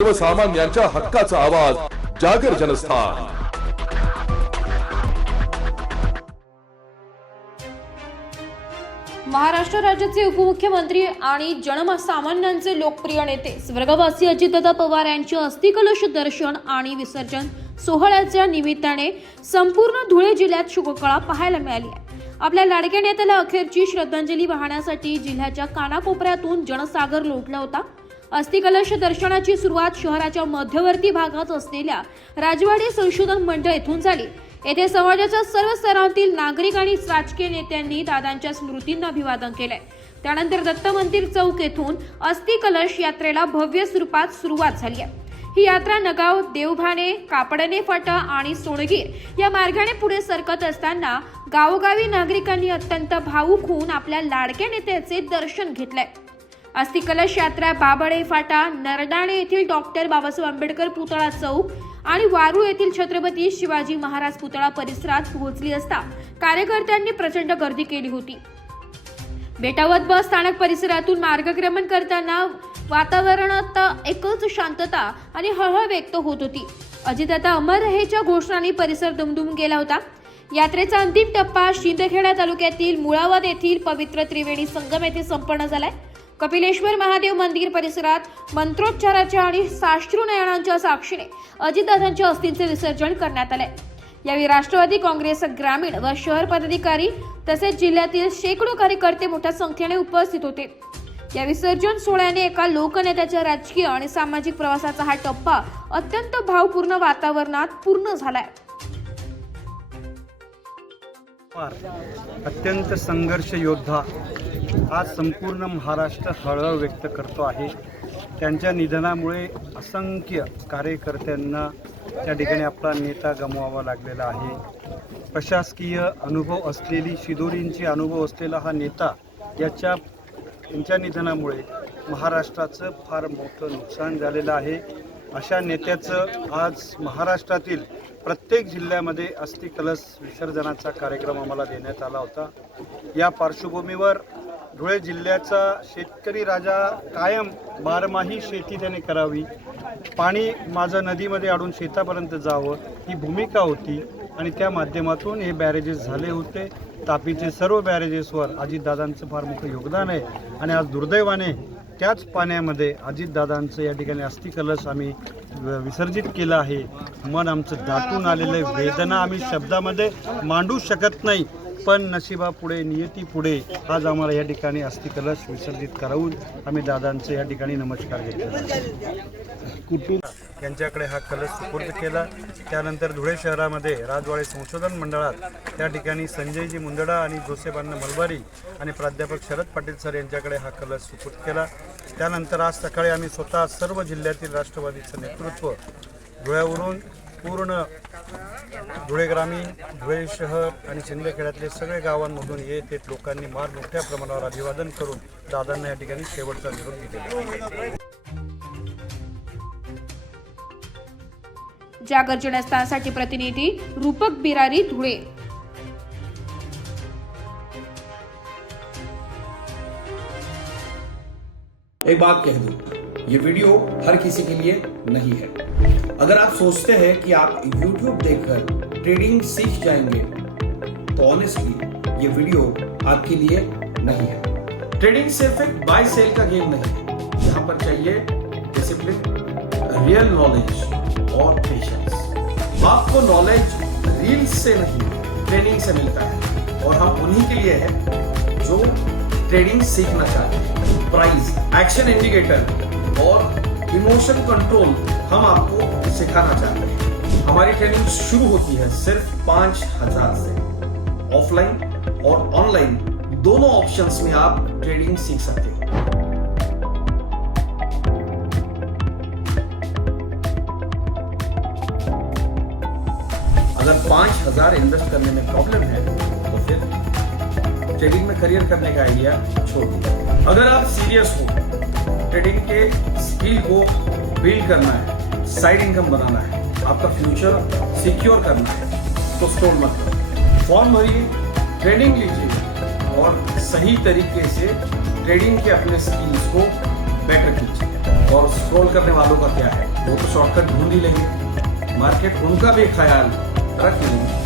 सर्वसामान्यांच्या हक्काचा आवाज जागर जनस्थान। महाराष्ट्र राज्याचे उपमुख्यमंत्री आणि जनसामान्यांचे लोकप्रिय नेते स्वर्गवासी अजितदादा पवार यांचे अस्थिकलश दर्शन आणि विसर्जन सोहळ्याच्या निमित्ताने संपूर्ण धुळे जिल्ह्यात शोककळा पाहायला मिळाली आहे। आपल्या लाडक्या नेत्याला अखेरची श्रद्धांजली वाहण्यासाठी जिल्ह्याच्या कानाकोपऱ्यातून जनसागर लोटला होता। अस्थिकलश दर्शनाची सुरुवात शहराच्या मध्यवर्ती भागात असलेल्या राजवाडी संशोधन मंडळ येथून झाली। येथे समाजाच्या सर्व स्तरातील नागरिक आणि राजकीय नेत्यांनी दादांच्या स्मृतींना अभिवादन केले। त्यानंतर दत्त मंदिर चौक येथून अस्थिकलश यात्रेला भव्य स्वरूपात सुरुवात झाली आहे। ही यात्रा नगाव, देवभाने, कापडणे फाटा आणि सोनगीर या मार्गाने पुढे सरकत असताना गावोगावी नागरिकांनी अत्यंत भावुक होऊन आपल्या लाडक्या नेत्याचे दर्शन घेतले। अस्थिकलश यात्रा बाबळे फाटा, नरडाणे येथील डॉक्टर बाबासाहेब आंबेडकर पुतळा चौक आणि वारू येथील छत्रपती शिवाजी महाराज पुतळा परिसरात पोहोचली असता कार्यकर्त्यांनी प्रचंड गर्दी केली होती। बेटावत बस स्थानक परिसरातून मार्गक्रमण करताना वातावरणात एकच शांतता आणि हळहळ व्यक्त होत होती। अजितदादा अमर रहेच्या घोषणांनी परिसर दुमदुमून गेला होता। यात्रेचा अंतिम टप्पा शिंदखेडा तालुक्यातील मुळावद येथील पवित्र त्रिवेणी संगम येथे संपन्न झालाय। कपिलेश्वर महादेव मंदिर परिसरात मंत्रोच्चाराच्या आणि साश्रू नयनांच्या साक्षीने अजितदादांच्या अस्थींचे विसर्जन करण्यात आले। यावेळी राष्ट्रवादी काँग्रेस ग्रामीण व शहर पदाधिकारी तसेच जिल्ह्यातील शेकडो कार्यकर्ते मोठ्या संख्येने उपस्थित होते। या विसर्जन सोहळ्याने एका लोकनेत्याच्या राजकीय आणि सामाजिक प्रवासाचा हा टप्पा अत्यंत भावपूर्ण वातावरणात पूर्ण झालाय। अत्यंत संघर्ष योद्धा आज संपूर्ण महाराष्ट्र हळहळ व्यक्त करतो आहे। त्यांच्या निधनामुळे असंख्य कार्यकर्त्यांना त्या ठिकाणी आपला नेता गमवावा लागलेला आहे। प्रशासकीय अनुभव असलेली, शिदोरींची अनुभव असलेला हा नेता यांच्या निधनामुळे महाराष्ट्राचं फार मोठं नुकसान झालेलं आहे। अशा नेत्याचं आज महाराष्ट्रातील प्रत्येक जिल्ह्यामध्ये अस्थिकलश विसर्जनाचा कार्यक्रम आम्हाला देण्यात आला होता। या पार्श्वभूमीवर धुळे जिल्ह्याचा शेतकरी राजा कायम बारमाही शेती त्याने करावी, पाणी माझं नदीमध्ये अडून शेतापर्यंत जावं ही भूमिका होती आणि त्या माध्यमातून हे बॅरेजेस झाले होते। तापीचे सर्व बॅरेजेसवर अजितदादांचं फार मोठं योगदान आहे आणि आज दुर्दैवाने त्याच पाण्यामध्ये अजितदादांचं या ठिकाणी अस्थिकलश आम्ही विसर्जित केलं आहे। मन आमचं दाटून आलेलं आहे, वेदना आम्ही शब्दामध्ये मांडू शकत नाही, पण नशिबापुढे, नियतीपुढे आज आम्हाला या ठिकाणी अस्थिकलश विसर्जित करावून आम्ही दादांचे या ठिकाणी नमस्कार घेतले। कुटुंब यांच्याकडे हा कलश सुपूर्द केला। त्यानंतर धुळे शहरामध्ये राजवाडी संशोधन मंडळात त्या ठिकाणी संजयजी मुंदडा आणि जोसेफांना मलबारी आणि प्राध्यापक शरद पाटील सर यांच्याकडे हा कलश सुपूर्द केला। त्यानंतर आज सकाळी आम्ही स्वतः सर्व जिल्ह्यातील राष्ट्रवादीचं नेतृत्व धुळ्यावरून पूर्ण धुळे ग्रामीण, धुळे शहर आणि शिंदखेड्यातले सगळे गावांमधून येत लोकांनी फार मोठ्या प्रमाणावर अभिवादन करून दादांना या ठिकाणी शेवटचा निरोप दिला। जागर जनस्थानसाठी प्रतिनिधी रूपक बिरारी, धुळे। एक बात कह दूं, ये वीडियो हर किसी के लिए नहीं है। अगर आप सोचते हैं कि आप YouTube देखकर ट्रेडिंग सीख जाएंगे तो ऑनेस्टली ये वीडियो आपके लिए नहीं है। ट्रेडिंग सिर्फ एक बाय सेल का गेम नहीं है। यहाँ पर चाहिए डिसिप्लिन, रियल नॉलेज और पेशेंस। आपको नॉलेज रील्स से नहीं, ट्रेनिंग से मिलता है और हम उन्हीं के लिए हैं जो ट्रेडिंग सीखना चाहते हैं। प्राइस, एक्शन इंडिकेटर और इमोशन कंट्रोल हम आपको सिखाना चाहते हैं। हमारी ट्रेनिंग शुरू होती है सिर्फ 5,000 से। ऑफलाइन और ऑनलाइन दोनों ऑप्शंस में आप ट्रेडिंग सीख सकते हैं। अगर 5,000 इन्वेस्ट करने में प्रॉब्लम है तो फिर ट्रेडिंग में करियर करने का आइडिया छोड़ दीजिए। अगर आप सीरियस हो, ट्रेडिंग के स्किल को बिल्ड करना है, साइड इनकम बनाना है, आपका फ्यूचर सिक्योर करना है, तो स्टॉल मत करो। फॉर्म भरिए, ट्रेनिंग लीजिए और सही तरीके से ट्रेडिंग के अपने स्किल्स को बेटर कीजिए। और स्क्रॉल करने वालों का क्या है, वो तो शॉर्टकट ढूंढ ही लेंगे। मार्केट उनका भी ख्याल रख लेंगे।